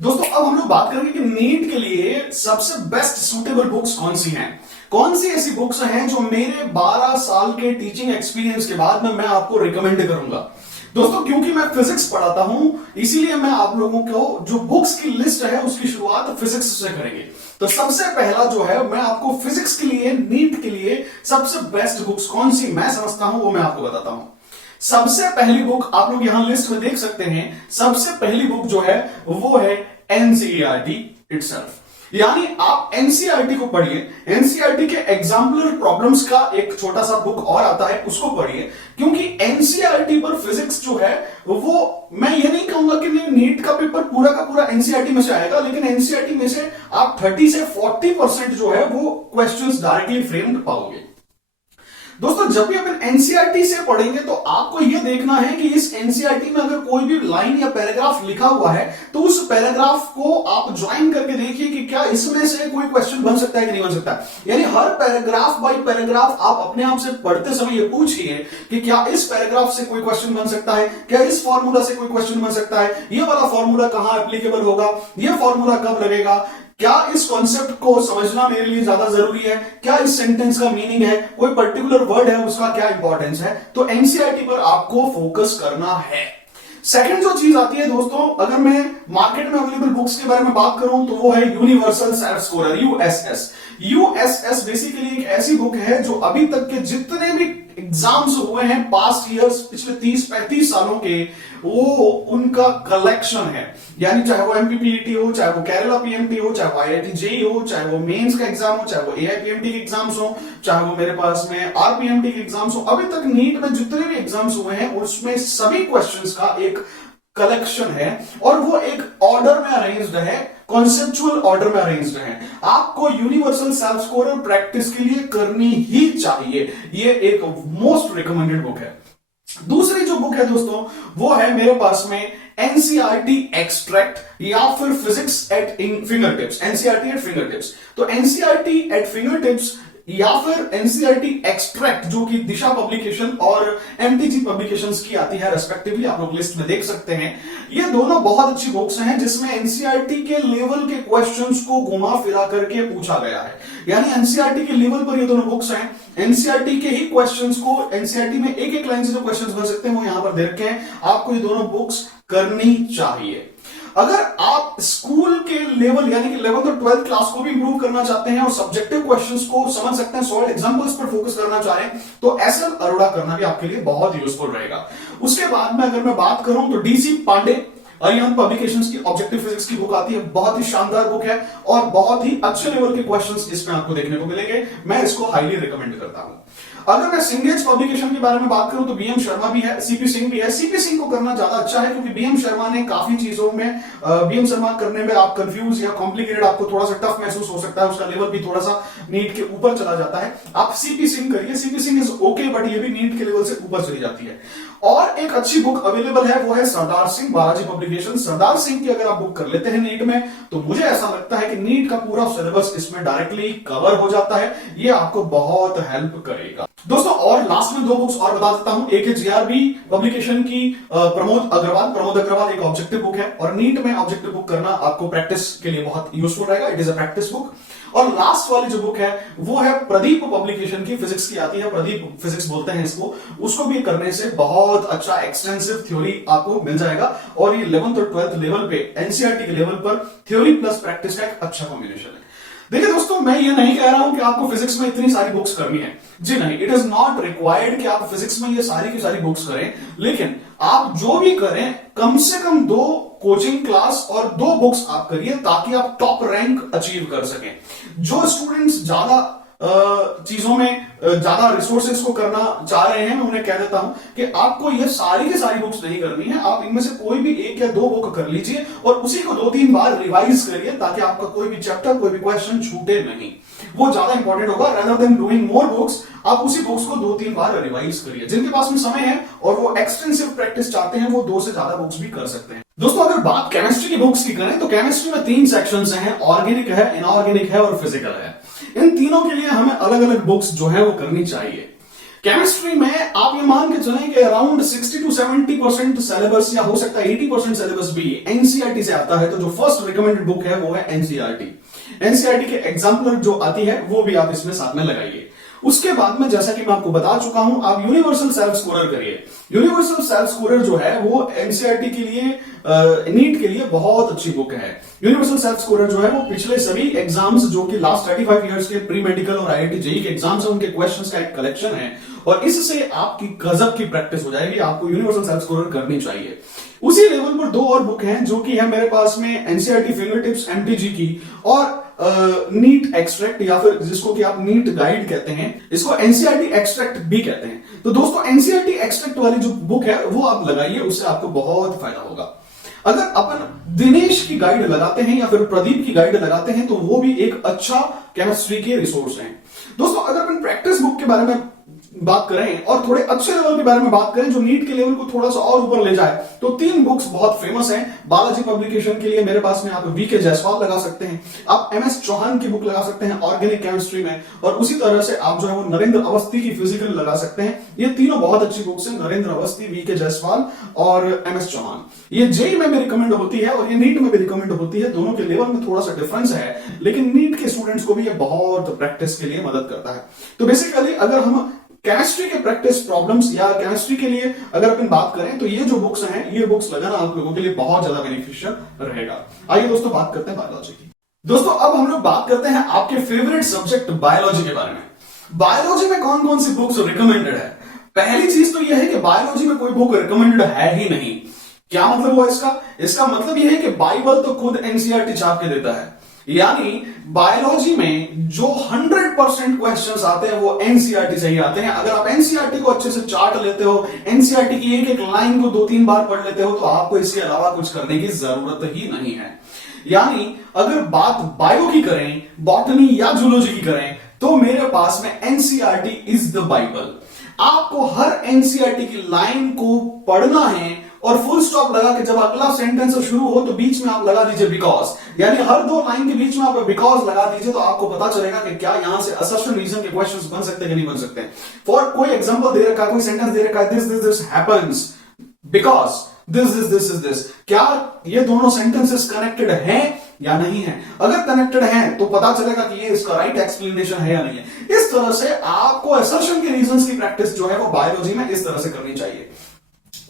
दोस्तों अब हम लोग बात करेंगे कि नीट के लिए सबसे बेस्ट सूटेबल बुक्स कौन सी हैं। कौन सी ऐसी बुक्स हैं जो मेरे 12 साल के टीचिंग एक्सपीरियंस के बाद में मैं आपको रिकमेंड करूंगा। दोस्तों क्योंकि मैं फिजिक्स पढ़ाता हूं इसीलिए मैं आप लोगों को जो बुक्स की लिस्ट है उसकी शुरुआत फिजिक्स से करेंगे। तो सबसे पहला जो है मैं आपको फिजिक्स के लिए नीट के लिए सबसे बेस्ट बुक्स कौन सी मैं समझता हूं वो मैं आपको बताता हूं। सबसे पहली बुक आप लोग यहां लिस्ट में देख सकते हैं। सबसे पहली बुक जो है वो है एनसीईआरटी इटसेल्फ, यानी आप एनसीईआरटी को पढ़िए। एनसीईआरटी के एग्जाम्पलर प्रॉब्लम्स का एक छोटा सा बुक और आता है उसको पढ़िए, क्योंकि एनसीईआरटी पर फिजिक्स जो है वो मैं ये नहीं कहूंगा कि नीट का पेपर पूरा का पूरा एनसीईआरटी में से आएगा, लेकिन एनसीईआरटी में से आप 30 से 40% जो है वो क्वेश्चंस डायरेक्टली फ्रेम्ड पाओगे। दोस्तों जब भी अपन एनसीईआरटी से पढ़ेंगे तो आपको यह देखना है कि इस एनसीईआरटी में अगर कोई भी लाइन या पैराग्राफ लिखा हुआ है तो उस पैराग्राफ को आप ज्वाइन करके देखिए कि क्या इसमें से कोई क्वेश्चन बन सकता है कि नहीं बन सकता। यानी हर पैराग्राफ बाय पैराग्राफ आप अपने आप से पढ़ते समय ये पूछिए कि क्या इस पैराग्राफ से कोई क्वेश्चन बन सकता है, क्या इस फॉर्मूला से कोई क्वेश्चन बन सकता है, ये वाला फॉर्मूला कहां एप्लीकेबल होगा, ये फॉर्मूला कब लगेगा, क्या इस कॉन्सेप्ट को समझना मेरे लिए ज्यादा जरूरी है, क्या इस सेंटेंस का मीनिंग है, कोई पर्टिकुलर वर्ड है उसका क्या इंपॉर्टेंस है। तो एनसीईआरटी पर आपको फोकस करना है। सेकंड जो चीज आती है दोस्तों, अगर मैं मार्केट में अवेलेबल बुक्स के बारे में बात करूं तो वो है universal self scorer USS. USS basically एक ऐसी बुक है जो अभी तक के जितने भी एग्जाम्स हुए हैं पास्ट ईयर्स पिछले 30-35 सालों के वो उनका कलेक्शन है। यानी चाहे वो एमपीपीईटी हो, चाहे वो केरला पीएमटी हो, चाहे वो आईआईटी जेई हो, चाहे वो मेंस का एग्जाम हो, चाहे वो एआईपीएमटी के एग्जाम्स हो, चाहे वो मेरे पास में आरपीएमटी के एग्जाम्स हो, अभी तक नीट में जितने भी एग्जाम्स हुए हैं उसमें सभी क्वेश्चंस का एक कलेक्शन है और वो एक ऑर्डर में अरेंज्ड है, कॉन्सेप्चुअल ऑर्डर में अरेंज्ड है। आपको यूनिवर्सल सेल्फ स्कोरर प्रैक्टिस के लिए करनी ही चाहिए। ये एक मोस्ट रिकमेंडेड बुक है। दूसरी जो बुक है दोस्तों वो है मेरे पास में एनसीईआरटी एक्सट्रैक्ट या फिर physics at finger tips, NCERT at finger tips. तो एनसीईआरटी एट फिंगर टिप्स या फिर एनसीईआरटी एक्सट्रैक्ट जो कि दिशा पब्लिकेशन और एमटीजी पब्लिकेशंस की आती है रेस्पेक्टिवली, आप लोग लिस्ट में देख सकते हैं। ये दोनों बहुत अच्छी बुक्स हैं जिसमें एनसीईआरटी के लेवल के क्वेश्चंस को घुमा फिरा करके पूछा गया है। यानी एनसीईआरटी के लेवल पर ये दोनों बुक्स हैं। एनसीईआरटी के ही क्वेश्चंस को एनसीईआरटी में एक एक लाइन से जो क्वेश्चंस बन सकते हैं वो यहां पर दे रखे हैं। आपको ये दोनों बुक्स करनी चाहिए। अगर आप स्कूल के लेवल यानी कि 11th और 12th क्लास को भी इंप्रूव करना चाहते हैं और सब्जेक्टिव क्वेश्चंस को समझ सकते हैं, सॉल्व एग्जांपल्स पर फोकस करना चाह रहे हैं तो एसएल अरोड़ा करना भी आपके लिए बहुत यूजफुल रहेगा। उसके बाद में अगर मैं बात करूं तो डीसी पांडे अरिहंत पब्लिकेशंस की ऑब्जेक्टिव फिजिक्स की बुक आती है, बहुत ही शानदार बुक है और बहुत ही अच्छे लेवल के क्वेश्चंस इसमें आपको देखने को मिलेंगे। मैं इसको हाईली रिकमेंड करता हूं। अगर मैं सिंगेज पब्लिकेशन के बारे में बात करूं तो बीएम शर्मा भी है, सीपी सिंह भी है। सीपी सिंह को करना ज्यादा अच्छा है क्योंकि बीएम शर्मा ने काफी चीजों में बीएम शर्मा करने में आप कंफ्यूज या कॉम्प्लिकेटेड, आपको थोड़ा सा टफ महसूस हो सकता है, उसका लेवल भी थोड़ा सा नीट के ऊपर चला जाता है। आप सीपी सिंह करिए, CP Singh is okay but ये भी नीट के लेवल से ऊपर चली जाती है। और एक अच्छी बुक अवेलेबल है वो है सरदार सिंह बालाजी पब्लिकेशन। सरदार सिंह की अगर आप बुक कर लेते हैं नीट में तो मुझे ऐसा लगता है कि नीट का पूरा सिलेबस इसमें डायरेक्टली कवर हो जाता है। ये आपको बहुत हेल्प करेगा दोस्तों। और लास्ट में दो बुक्स और बता देता हूं। एक है जीआरबी पब्लिकेशन की प्रमोद अग्रवाल एक ऑब्जेक्टिव बुक है और नीट में ऑब्जेक्टिव बुक करना आपको प्रैक्टिस के लिए बहुत यूजफुल रहेगा। It is a practice book. और लास्ट वाली जो बुक है वो है प्रदीप पब्लिकेशन की, फिजिक्स की आती है, प्रदीप फिजिक्स बोलते हैं इसको। उसको भी करने से बहुत अच्छा एक्सटेंसिव थ्योरी आपको मिल जाएगा और ये 11th और 12th लेवल पे एनसीईआरटी के लेवल पर थ्योरी प्लस प्रैक्टिस का एक अच्छा कॉम्बिनेशन है। देखिए दोस्तों मैं ये नहीं कह रहा हूं कि आपको फिजिक्स में इतनी सारी बुक्स करनी है, जी नहीं, इट इज नॉट रिक्वायर्ड कि आप फिजिक्स में ये सारी की सारी बुक्स करें। लेकिन आप जो भी करें कम से कम 2 कोचिंग क्लास और 2 बुक्स आप करिए ताकि आप टॉप रैंक अचीव कर सकें। जो स्टूडेंट्स ज्यादा चीजों में ज्यादा रिसोर्सेज को करना चाह रहे हैं मैं उन्हें कह देता हूं कि आपको ये सारी की सारी बुक्स नहीं करनी है। आप इनमें से कोई भी 1 या 2 बुक कर लीजिए और उसी को 2-3 बार रिवाइज करिए ताकि आपका कोई भी चैप्टर कोई भी क्वेश्चन छूटे नहीं। वो ज्यादा इंपॉर्टेंट होगा। Rather than doing more books आप उसी बुक्स को 2-3 बार रिवाइज करिए। जिनके पास में समय है और वो एक्सटेंसिव प्रैक्टिस चाहते हैं वो 2 से ज्यादा बुक्स भी कर सकते हैं। दोस्तों अगर बात केमिस्ट्री की बुक्स की करें तो केमिस्ट्री में 3 सेक्शंस हैं, ऑर्गेनिक है, इनऑर्गेनिक है और फिजिकल है। इन तीनों के लिए हमें अलग अलग बुक्स जो है वो करनी चाहिए। केमिस्ट्री में आप ये मान के चलें कि अराउंड 60 to 70% सिलेबस या हो सकता है 80% सिलेबस भी एनसीईआरटी से आता है। तो जो फर्स्ट रिकमेंडेड बुक है वो है एनसीईआरटी। एनसीईआरटी के एग्जाम्पलर जो आती है वो भी आप इसमें साथ में लगाइए। उसके बाद में जैसा कि मैं आपको बता चुका हूं, आप यूनिवर्सल सेल्फ स्कोरर करिए। यूनिवर्सल सेल्फ स्कोरर जो है वो एनसीईआरटी के लिए, नीट के लिए बहुत अच्छी बुक है। यूनिवर्सल सेल्फ स्कोरर जो है वो पिछले सभी एग्जाम्स जो कि लास्ट 35 इयर्स के प्री मेडिकल और आईआईटी जेईई के एग्जाम्स है उनके क्वेश्चंस का एक कलेक्शन है और इससे आपकी गजब की प्रैक्टिस हो जाएगी। आपको यूनिवर्सल सेल्फ स्कोरर करनी चाहिए। उसी लेवल पर दो और बुक हैं जो कि है मेरे पास में, एनसीईआरटी फिंगरटिप्स एमटीजी की और नीट एक्सट्रैक्ट या फिर जिसको कि आप नीट गाइड कहते हैं, इसको एनसीईआरटी एक्सट्रैक्ट भी कहते हैं। तो दोस्तों एनसीईआरटी एक्सट्रैक्ट वाली जो बुक है वो आप लगाइए, उससे आपको बहुत फायदा होगा। अगर अपन दिनेश की गाइड लगाते हैं या फिर प्रदीप की गाइड लगाते हैं तो वो भी एक अच्छा केमिस्ट्री के रिसोर्स हैं। दोस्तों अगर अपन प्रैक्टिस बुक के बारे में बात करें और थोड़े अच्छे लेवल के बारे में बात करें जो नीट के लेवल को थोड़ा सा और ऊपर ले जाए, तो 3 बुक्स बहुत फेमस हैं। बालाजी पब्लिकेशन के लिए मेरे पास में आप वीके जायसवाल लगा सकते हैं, आप एमएस चौहान की बुक लगा सकते हैं ऑर्गेनिक केमिस्ट्री में, और उसी तरह से आप जो है वो नरेंद्र अवस्थी की फिजिकल लगा सकते हैं। ये तीनों बहुत अच्छी बुक्स हैं, नरेंद्र अवस्थी, वीके जायसवाल और एमएस चौहान। ये जेईई में भी रिकमेंड होती है और ये नीट में भी रिकमेंड होती है। दोनों के लेवल में थोड़ा सा डिफरेंस है, लेकिन नीट के स्टूडेंट्स को भी ये बहुत प्रैक्टिस के लिए मदद करता है। तो बेसिकली अगर हम केमिस्ट्री के प्रैक्टिस प्रॉब्लम्स या केमिस्ट्री के लिए अगर अपन बात करें तो ये जो बुक्स हैं, ये बुक्स लगाना आप लोगों के लिए बहुत ज्यादा बेनिफिशियल रहेगा। आइए दोस्तों बात करते हैं बायोलॉजी की। दोस्तों अब हम लोग बात करते हैं आपके फेवरेट सब्जेक्ट बायोलॉजी के बारे में। बायोलॉजी में कौन कौन सी बुक्स रिकमेंडेड है? पहली चीज तो यह है कि बायोलॉजी में कोई बुक रिकमेंडेड है ही नहीं। क्या मतलब हुआ इसका? इसका मतलब यह है कि बाइबल तो खुद एनसीईआरटी छाप के देता है, यानी बायोलॉजी में जो 100% क्वेश्चंस आते हैं वो एनसीईआरटी से ही आते हैं। अगर आप एनसीईआरटी को अच्छे से चार्ट लेते हो, एनसीईआरटी की एक एक लाइन को 2-3 बार पढ़ लेते हो, तो आपको इसके अलावा कुछ करने की जरूरत ही नहीं है। यानी अगर बात बायो की करें, बॉटनी या जूलॉजी की करें, तो मेरे पास में एनसीईआरटी इज द बाइबल। आपको हर एनसीईआरटी की लाइन को पढ़ना है और फुल स्टॉप लगा के जब अगला सेंटेंस शुरू हो तो बीच में आप लगा दीजिए बिकॉज, यानी हर 2 लाइन के बीच में आप बिकॉज लगा दीजिए, तो आपको पता चलेगा कि क्या यहां से असर्शन रीजन के क्वेश्चंस बन सकते हैं कि नहीं बन सकते। फॉर कोई एग्जांपल दे रखा है, कोई सेंटेंस दे रखा है, this happens because this is this, क्या ये दोनों सेंटेंसेस कनेक्टेड हैं या नहीं है? अगर कनेक्टेड हैं तो पता चलेगा कि ये इसका राइट एक्सप्लेनेशन है या नहीं है। इस तरह से आपको असर्शन के रीजंस की प्रैक्टिस जो है वो बायोलॉजी में इस तरह से करनी चाहिए।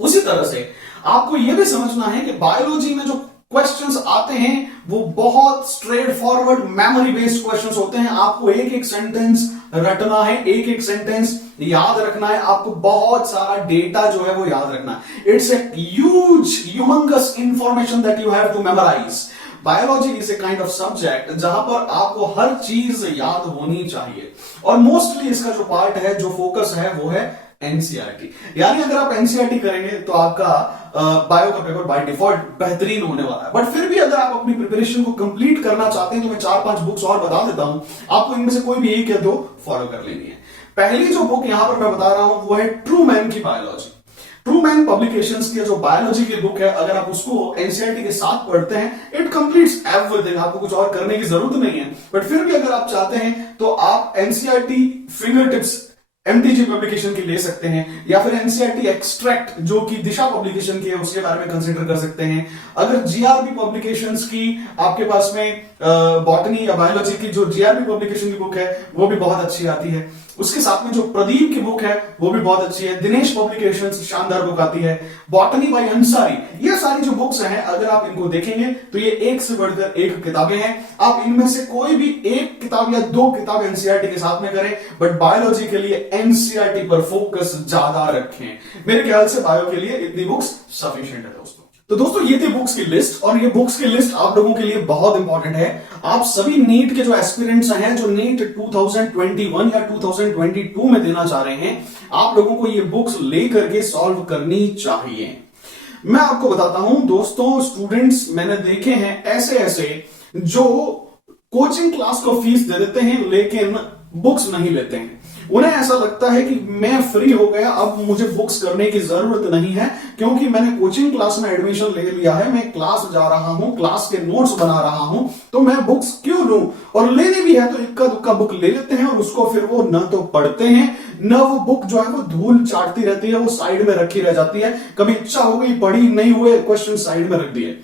उसी तरह से आपको यह भी समझना है कि बायोलॉजी में जो क्वेश्चंस आते हैं वो बहुत straight forward memory based questions होते हैं। आपको एक एक सेंटेंस रटना है, एक एक सेंटेंस याद रखना है, आपको बहुत सारा डेटा जो है वो याद रखना है। It's a huge humongous information that you have to memorise. Biology is a kind of subject जहां पर आपको हर चीज याद होनी चाहिए, और मोस्टली इसका जो पार्ट है, जो फोकस है, वो है एनसीईआरटी। यानी अगर आप एनसीईआरटी करेंगे तो आपका बायो का पेपर बाय डिफॉल्ट बेहतरीन होने वाला है। बट फिर भी अगर आप अपनी प्रिपरेशन को कंप्लीट करना चाहते हैं तो मैं 4-5 बुक्स और बता देता हूं, आपको इनमें से कोई भी एक या 2 फॉलो कर लेनी है। पहली जो बुक यहां पर मैं बता रहा हूं वो है ट्रू मैन की बायोलॉजी। ट्रू मैन पब्लिकेशंस की जो बायोलॉजी की बुक है, अगर आप उसको एनसीईआरटी के साथ पढ़ते हैं, इट कंप्लीट्स एवरीथिंग, आपको कुछ और करने की जरूरत नहीं है। बट फिर भी अगर आप चाहते हैं तो आप एनसीईआरटी फिंगरटिप्स एमटीजी पब्लिकेशन की ले सकते हैं, या फिर एनसीईआरटी एक्सट्रैक्ट जो कि दिशा पब्लिकेशन की है उसके बारे में कंसीडर कर सकते हैं। अगर जीआरबी पब्लिकेशंस की आपके पास में बॉटनी या बायोलॉजी की जो जीआरबी पब्लिकेशन की बुक है वो भी बहुत अच्छी आती है। उसके साथ में जो प्रदीप की बुक है वो भी बहुत अच्छी है। दिनेश पब्लिकेशंस शानदार बुक आती है। बॉटनी बाय अंसारी, ये सारी जो बुक्स हैं अगर आप इनको देखेंगे तो ये एक से बढ़कर एक किताबें हैं। आप इनमें से कोई भी एक किताब या 2 किताब एनसीईआरटी के साथ में करें, बट बायोलॉजी के लिए एनसीईआरटी पर फोकस ज्यादा रखें। मेरे ख्याल से बायो के लिए इतनी बुक्स सफिशिएंट है दोस्तों। तो दोस्तों ये थी बुक्स की लिस्ट, और ये बुक्स की लिस्ट आप लोगों के लिए बहुत इंपॉर्टेंट है। आप सभी नीट के जो एस्पिरेंट्स हैं, जो नीट 2021 या 2022 में देना चाह रहे हैं, आप लोगों को ये बुक्स लेकर के सॉल्व करनी चाहिए। मैं आपको बताता हूं दोस्तों, स्टूडेंट्स मैंने देखे हैं ऐसे जो कोचिंग क्लास को फीस दे देते हैं लेकिन बुक्स नहीं लेते हैं। उन्हें ऐसा लगता है कि मैं फ्री हो गया, अब मुझे बुक्स करने की जरूरत नहीं है, क्योंकि मैंने कोचिंग क्लास में एडमिशन ले लिया है, मैं क्लास जा रहा हूं, क्लास के नोट्स बना रहा हूं, तो मैं बुक्स क्यों लूं। और लेनी भी है तो इक्का दुक्का बुक ले लेते हैं और उसको फिर वो न तो पढ़ते हैं, न वो बुक जो है वो धूल चाटती रहती है, वो साइड में रखी रह जाती है। कभी इच्छा हो गई, पढ़ी नहीं हुए, क्वेश्चन साइड में रख दिए।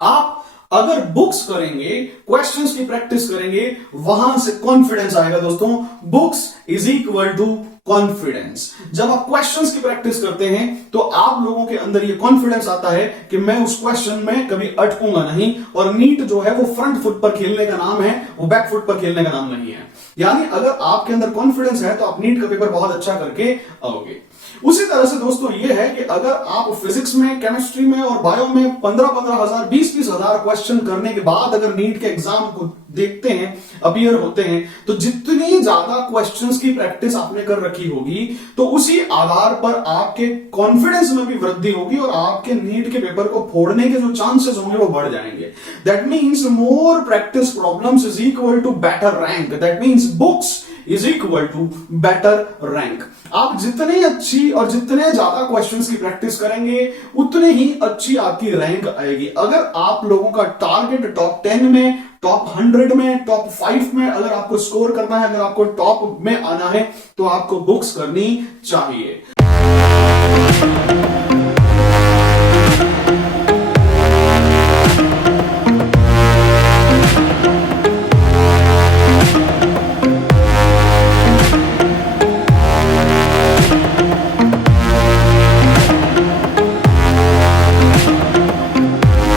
आप अगर बुक्स करेंगे, क्वेश्चंस की प्रैक्टिस करेंगे, वहां से कॉन्फिडेंस आएगा दोस्तों। Books is equal to confidence. जब आप क्वेश्चंस की प्रैक्टिस करते हैं तो आप लोगों के अंदर ये कॉन्फिडेंस आता है कि मैं उस क्वेश्चन में कभी अटकूंगा नहीं। और नीट जो है वो फ्रंट फुट पर खेलने का नाम है, वो बैक फुट पर खेलने का नाम नहीं है। यानी अगर आपके अंदर कॉन्फिडेंस है तो आप नीट का पेपर बहुत अच्छा करके आओगे। उसी तरह से दोस्तों ये है कि अगर आप फिजिक्स में, केमिस्ट्री में और बायो में 15-15 हजार, 20-20 हजार क्वेश्चन करने के बाद अगर नीट के एग्जाम को देखते हैं, अपीयर होते हैं, तो जितनी ज्यादा क्वेश्चंस की प्रैक्टिस आपने कर रखी होगी तो उसी आधार पर आपके कॉन्फिडेंस में भी वृद्धि होगी और आपके नीट के पेपर को फोड़ने के जो चांसेस होंगे वो बढ़ जाएंगे। That means more practice problems is equal to better rank. That means books is equal to better rank. आप जितनी अच्छी और जितने ज्यादा क्वेश्चंस की प्रैक्टिस करेंगे उतने ही अच्छी आपकी रैंक आएगी। अगर आप लोगों का टारगेट टॉप 10 में, टॉप 100 में, टॉप 5 में अगर आपको स्कोर करना है, अगर आपको टॉप में आना है, तो आपको बुक्स करनी चाहिए।